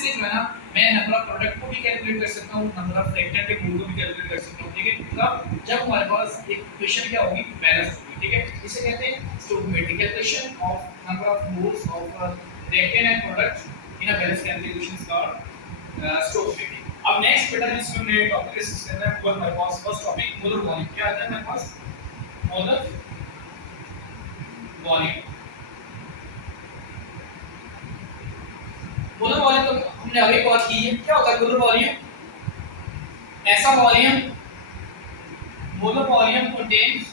से जो है ना मैं नंबर ऑफ प्रोडक्ट को भी कैलकुलेट कर सकता हूँ, नंबर ऑफ रिएक्टेंट के मोल को भी कैलकुलेट कर सकता हूँ, ठीक है। कब? जब हमारे पास एक इक्वेशन क्या होगी, बैलेंस होगी, ठीक है। इसे कहते हैं stoichiometric calculation of number of moles of reactant and product in a balance calculation is called stoichiometric. अब नेक्स्ट बेटा जिसमें हमने टॉपिक डिस्कस करना है वो हमारे पास फर्स्ट टॉपिक मोलर वॉल्यूम। क्या आता है हमारे पास? Molar volume. मोलर वॉल्यूम तो हमने अभी बात की है। क्या होता है मोलर वॉल्यूम? ऐसा volume, molar volume contains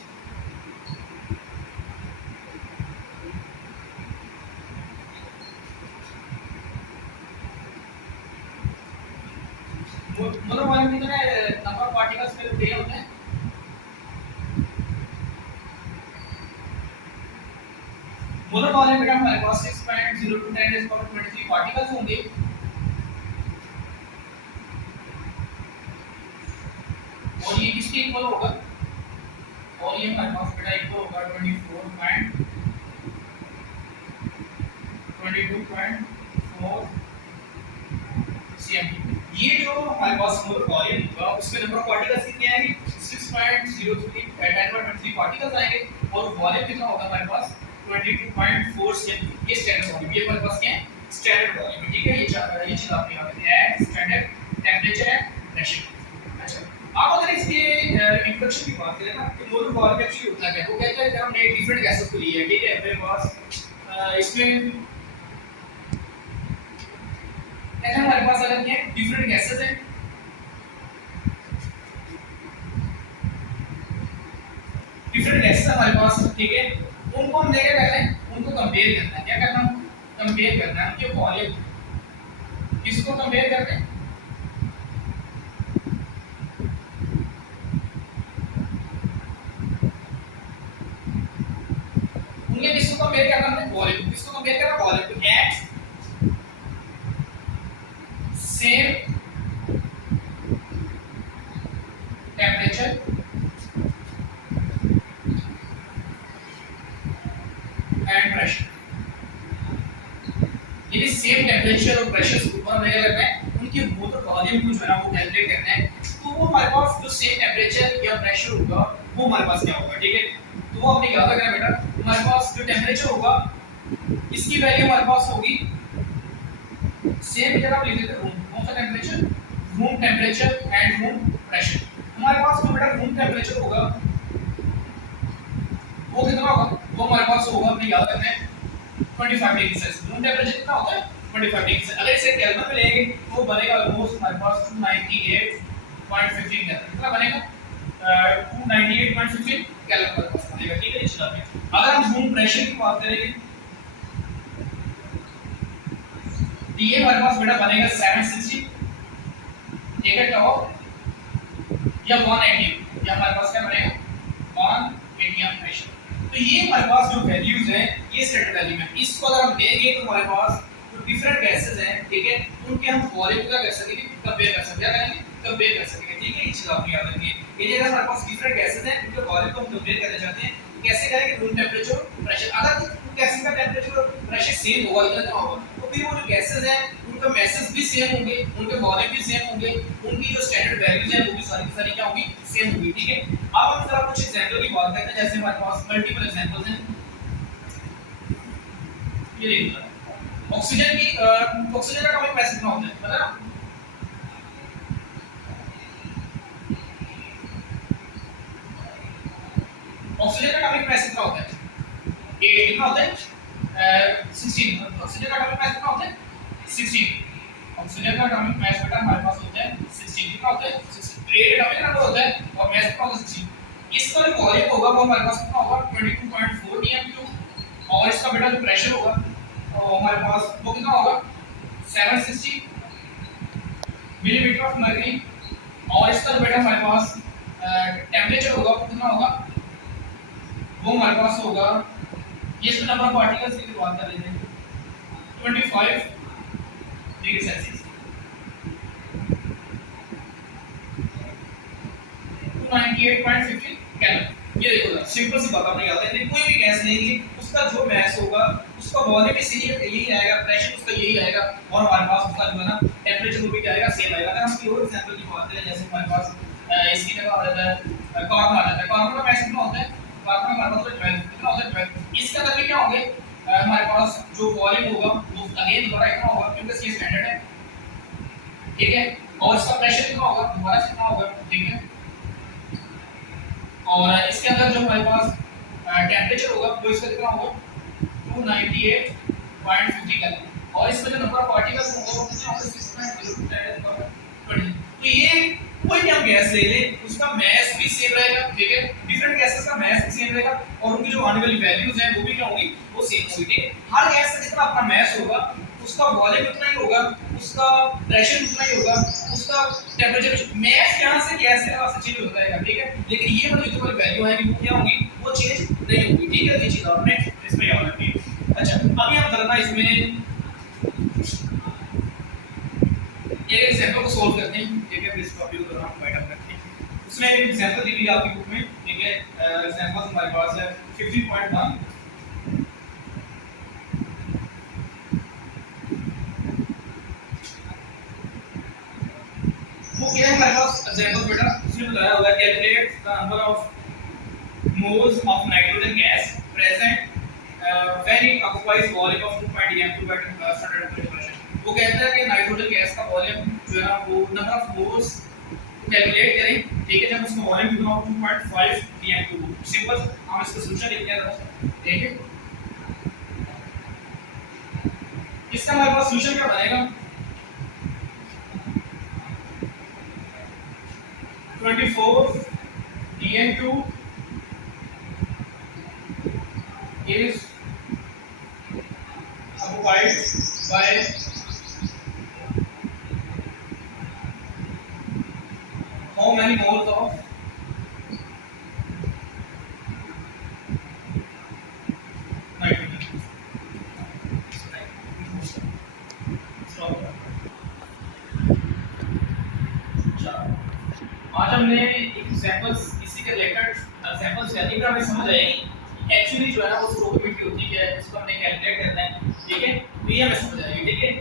molar volume कितना है? नंबर ऑफ पार्टिकल्स पे दिए होते हैं। मोलर वॉल्यूम बेटा हमारे पास 6.02 10 to the 23 पार्टिकल्स होंगे। और ये किसके इक्वल होगा? और ये हमारे पास बेटा इक्वल होगा 22.4 cm। ये जो हमारे पास मोलर वॉल्यूम होगा उसमें नंबर ऑफ पार्टिकल्स कितने आएंगे? 6.03 10 पार्टिकल्स आएंगे। और वॉल्यूम कितना होगा हमारे पास? 22.4 cm। ये स्टैंडर्ड वॉल्यूम, ये हमारे पास क्या है? स्टैंडर्ड वॉल्यूम, ठीक है। ये चीज आपने याद रखनी है, स्टैंडर्ड टेंपरेचर एंड प्रेशर। अच्छा, आप अगर इसके इंट्रोडक्शन की बात करें ना कि मोलर वॉल्यूम एक्चुअली होता है, वो कहता है कि हमने डिफरेंट गैसेस को लिया है, ठीक है। मेरे पास इसमें ऐसा हमारे पास अगर क्या डिफरेंट गैसेस हैं, डिफरेंट गैसेस हमारे पास, ठीक है। उनको हम क्या करना है? उनको कंपेयर करना है। क्या करना है? कंपेयर करना है उनके वॉल्यूम। किसको कंपेयर करना है? उनके किसको कंपेयर करना है? वॉल्यूम। किसको कंपेयर करना? Volume at same temperature and pressure. यानी सेम टेम्परेचर और प्रेशर के ऊपर हमें क्या करना है? उनके मोलर वॉल्यूम को जो है ना वो कैलकुलेट करना है। तो वो हमारे पास जो सेम टेम्परेचर या प्रेशर होगा वो हमारे पास क्या होगा, ठीक है। तो वो हमने याद रखना है बेटा। हमारे पास जो टेम्परेचर होगा इसकी वैल्यू हमारे पास होगी सेम, जगह आप लिख देते हैं रूम। कौन सा temperature? Room temperature and room pressure. हमारे पास जो बेटा रूम टेम्परेचर होगा वो कितना होगा? वो हमारे पास होगा, हमने याद रखना है 25 डिग्री सेल्सियस। रूम टेम्परेचर कितना होता है? 25 डिग्री सेल्सियस। अगर इसे केल्विन में लेंगे तो बनेगा ऑलमोस्ट हमारे पास 298.15 केल्विन। कितना बनेगा? 298.15 केल्विन हमारे पास बनेगा, ठीक है। इस तरह में अगर हम रूम प्रेशर की बात करेंगे तो ये हमारे पास बेटा बनेगा 760, ठीक है, टॉप या 180। या हमारे पास क्या बनेगा? 180 प्रेशर। तो ये हमारे पास जो वैल्यूज हैं ये स्टैंडर्ड वैल्यू है। इसको अगर हम देंगे तो हमारे पास जो डिफरेंट गैसेस हैं, ठीक है, उनके हम वॉल्यूम को क्या कर सकेंगे? कंपेयर कर सकते हैं। क्या करेंगे? कंपेयर कर सकेंगे, ठीक है। ये चीज आप याद रखिए। ये जगह हमारे पास डिफरेंट गैसेस हैं, उनके वॉल्यूम को हम कंपेयर करना चाहते हैं। कैसे करेंगे? Room temperature pressure. अगर गैसेस का टेम्परेचर और प्रेशर सेम होगा, इतना होगा, तो फिर वो जो गैसेस हैं उनका मैसेज भी सेम होंगे, उनके वॉल्यूम भी सेम होंगे, उनकी जो स्टैंडर्ड वैल्यूज हैं वो भी सारी सारी क्या होंगी? सेम होंगी, ठीक है। अब हम जरा कुछ एग्जांपल की बात करते हैं। जैसे हमारे पास मल्टीपल एग्जांपल्स हैं। ये देखिए ऑक्सीजन की ऑक्सीजन का एटॉमिक मास कितना होता है पता है? ऑक्सीजन का एटॉमिक मास कितना होता है? 8। कितना होता है? 16। ऑक्सीजन का एटॉमिक मास कितना होता है? 16। ऑक्सीजन का एटॉमिक मास बेटा हमारे पास होता है 16। कितना होता है? 16। 8 एटॉमिक नंबर होता है और मास कितना होता है? 16। इसका जो वॉल्यूम होगा वो हमारे पास कितना होगा? 22.4 dm3। और इसका बेटा जो प्रेशर होगा और हमारे पास वो कितना होगा? 760 मिलीमीटर ऑफ मर्क्यूरी। और इसका बेटा हमारे पास टेम्परेचर होगा वो कितना होगा? वो हमारे पास होगा, ये इसमें नंबर ऑफ पार्टिकल्स की बात कर लेते हैं, 25 डिग्री सेल्सियस। 298.15 केल्विन। ये देखो सिंपल सी बात आपने याद है। कोई भी गैस लेंगे उसका जो मास होगा उसका वॉल्यूम भी यही आएगा, प्रेशर उसका यही आएगा। और हमारे पास उसका जो है ना टेम्परेचर वो भी क्या आएगा, सेम आएगा। अगर हम कोई और एग्जांपल की बात करें, जैसे हमारे पास इसकी जगह आ जाता है कॉर्न आ जाता है। कॉर्न का गैस कितना होता है, कॉर्न का हमारे पास 12 कितना होता है 12। इसके अंदर भी क्या होंगे, हमारे पास जो वॉल्यूम होगा वो अगेन दोबारा इतना होगा क्योंकि इसकी स्टैंडर्ड है, ठीक है। और इसका प्रेशर कितना होगा, दोबारा से कितना होगा, ठीक है। और इसके अंदर जो हमारे पास टेम्परेचर होगा वो इसका कितना होगा 298.50 केल्विन। और इसमें जो नंबर ऑफ पार्टिकल्स होगा वो कितना होगा 6.010 तो ये कोई भी हम गैस ले लें उसका मास भी सेम रहेगा, ठीक है। डिफरेंट गैसेस का मास भी सेम रहेगा और उनकी जो आने वाली वैल्यूज हैं वो भी क्या होंगी, वो सेम होंगी, ठीक है। हर गैस का जितना अपना मास होगा उसका वॉल्यूम उतना ही होगा, उसका प्रेशर उतना ही होगा, उसका टेम्परेचर मास यहां से गैस से वहां से चेंज होता रहेगा, ठीक है। लेकिन ये वाली जो वैल्यू आएगी वो क्या होगी, वो चेंज नहीं होगी, ठीक है। ये चीज आपने इसमें याद रखनी है। अच्छा अभी हम करना इसमें एक एग्जांपल को सॉल्व करते हैं, ठीक है। इस टॉपिक को हम फाइंड आउट करते हैं। उसमें एक एग्जांपल दी हुई है आपकी बुक में, ठीक है। एग्जांपल हमारे पास है 15.1। वो क्या है हमारे पास एग्जांपल बेटा, उसमें बताया हुआ है calculate the number of moles of nitrogen gas present when it occupies volume of 2.0 m2 at standard temperature। वो कहता है कि नाइट्रोजन गैस का वॉल्यूम जो है ना वो नंबर ऑफ मोल्स कैलकुलेट करें, ठीक है। जब उसका वॉल्यूम कितना हो 2.5 dm2। सिंपल हम इसका सॉल्यूशन लिखते हैं, ठीक है। इसका हमारे पास सॉल्यूशन क्या बनेगा, 24 dm2 is occupied by how many moles of nitrogen। आज हमने एग्जांपल्स इसी के रिलेटेड एग्जांपल्स यानी कि हमें समझ आएगी एक्चुअली जो है ना वो स्टोकियोमेट्री होती है, इसको हमने कैलकुलेट करना है, ठीक है। तो ये हमें समझ आएगी, ठीक है।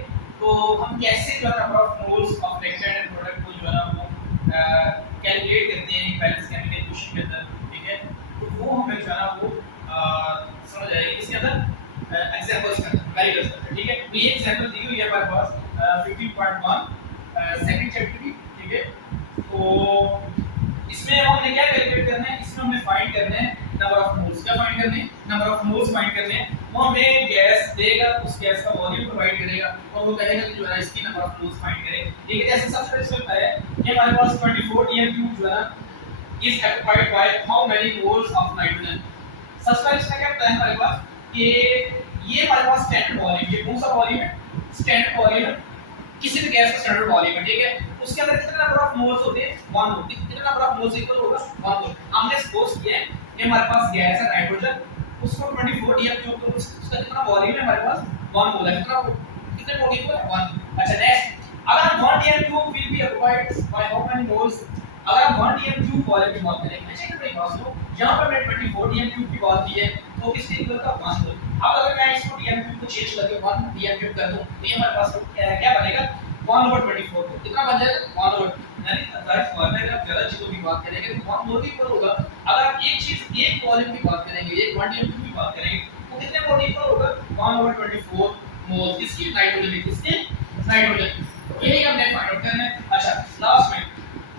तो हम कैसे जो है number of moles of reactant and product को जो है ना वो कैलकुलेट करते हैं बैलेंस केमिकल इक्वेशन के अंदर, ठीक है। तो वो हमें जो है ना वो समझ आएगी इसके अंदर एग्जांपल्स के अंदर वेरिएबल्स के अंदर, ठीक है। तो ये एग्जांपल दी हुई है हमारे पास 15.1 सेकंड चैप्टर की, ठीक है। तो इसमें हमने क्या कैलकुलेट करना है, इसमें हमने फाइंड करना है नंबर ऑफ मोल्स। क्या फाइंड करने हैं, नंबर ऑफ मोल्स फाइंड करने हैं। वो हमें गैस देगा, उस गैस का वॉल्यूम प्रोवाइड करेगा और वो कहेगा कि जो है इसकी नंबर ऑफ मोल्स फाइंड करें, ठीक है। जैसे सबसे पहले इसमें है ये हमारे पास 24 dm3 जो है ना is occupied by how many moles of nitrogen। सबसे पहले इसमें क्या बताया हमारे पास कि ये हमारे पास स्टैंडर्ड वॉल्यूम, ये कौन सा वॉल्यूम है, स्टैंडर्ड वॉल्यूम है, किसी भी गैस का स्टैंडर्ड वॉल्यूम है, ठीक है। उसके अंदर कितने नंबर ऑफ मोल्स होते हैं, 1 मोल। कितने नंबर ऑफ मोल्स इक्वल होगा 1 मोल। हमने सपोज किया है ये हमारे पास गैस है नाइट्रोजन, उसको 24 dm3 तो उसका कितना वॉल्यूम है हमारे पास 1 मोल है। कितने मोल इक्वल है 1। अच्छा नेक्स्ट, अगर 1 dm3 will be occupied by how many moles. अगर हम 1 dm3 वॉल्यूम की बात करेंगे, अच्छा एक बात सुनो, यहां पर मैंने 24 dm3 की बात की है तो किसके इक्वल का 1 मोल। अब अगर मैं इसको dm3 को चेंज करके 1 dm3 कर दूं तो ये हमारे पास क्या बनेगा 1/24। कितना बन जाएगा 1/, यानी अगर फॉर्मूला में आप ज्यादा चीजों की बात करेंगे तो 1 मोल इक्वल होगा। अगर आप एक चीज एक वॉल्यूम की बात करेंगे, एक 1 dm3 की बात करेंगे तो कितने मोल इक्वल होगा 1/24 मोल। किसकी, नाइट्रोजन की, किसके, नाइट्रोजन। यही हमने फाइंड आउट करना है। अच्छा लास्ट में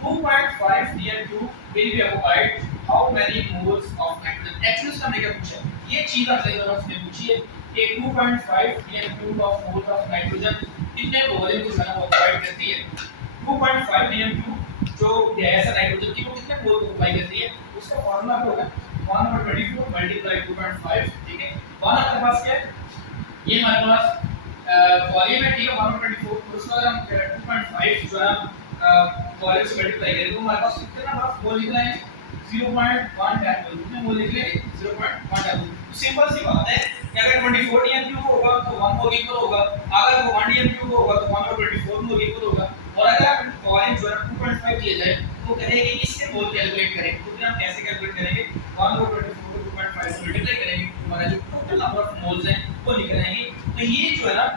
2.5 dm2 will be occupied how many moles of nitrogen। Actually इसका हमने क्या पूछा, ये चीज आपसे उसने पूछी है कि 2.5 dm2 of moles of nitrogen कितने वॉल्यूम को जाना ऑक्युपाइड करती है। 2.5 dm2 जो गैस है नाइट्रोजन की वो कितने मोल को ऑक्युपाई करती है, उसका फार्मूला क्या होगा 1/24 मल्टीप्लाई 2.5, ठीक है। 1 आपके पास क्या है, ये हमारे पास वॉल्यूम है, ठीक है 1/24। तो उसको अगर हम 2.5 जो है वॉल्यूम से मल्टीप्लाई करें तो हमारे पास कितना बड़ा मोल निकला है 0.1 टेबल। कितने मोल निकले 0.1 टेबल। सिंपल सी बात है कि अगर 24 dm3 होगा तो 1 मोल इक्वल होगा, अगर वो 1 dm3 होगा तो 1/24 मोल इक्वल होगा। और अगर वॉल्यूम जो है 2.5 दिया जाए तो कहेंगे कि इससे मोल कैलकुलेट करें। तो फिर हम कैसे कैलकुलेट करेंगे 1/24 को 2.5 से मल्टीप्लाई करेंगे, हमारा जो टोटल नंबर ऑफ मोल्स हैं वो निकल आएंगे। तो ये जो है ना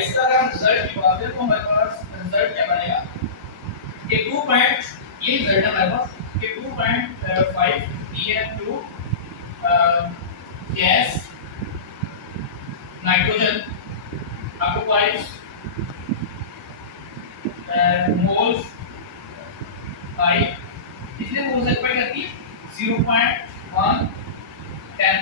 इसका अगर हम रिजल्ट की बात करें तो हमारे पास रिजल्ट क्या बनेगा कि 2 पॉइंट, ये रिजल्ट है हमारे पास कि 2.5 PM2 gas nitrogen occupies moles by कितने मोल्स ऑक्यूपाई करती है 0.110।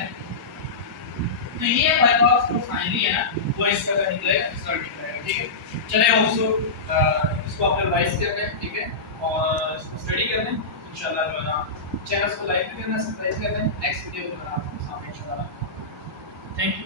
तो ये हमारे पास जो फाइनली है ना वो इसका निकलेगा, रिजल्ट निकलेगा। ठीक है, चले दोस्तों इसको आप रिवाइज कर लें, ठीक है, और इसको स्टडी कर लें इंशाल्लाह। जो है ना चैनल को लाइक करना, सब्सक्राइब कर लें। नेक्स्ट वीडियो जो है आपके सामने इंशाल्लाह। Thank you.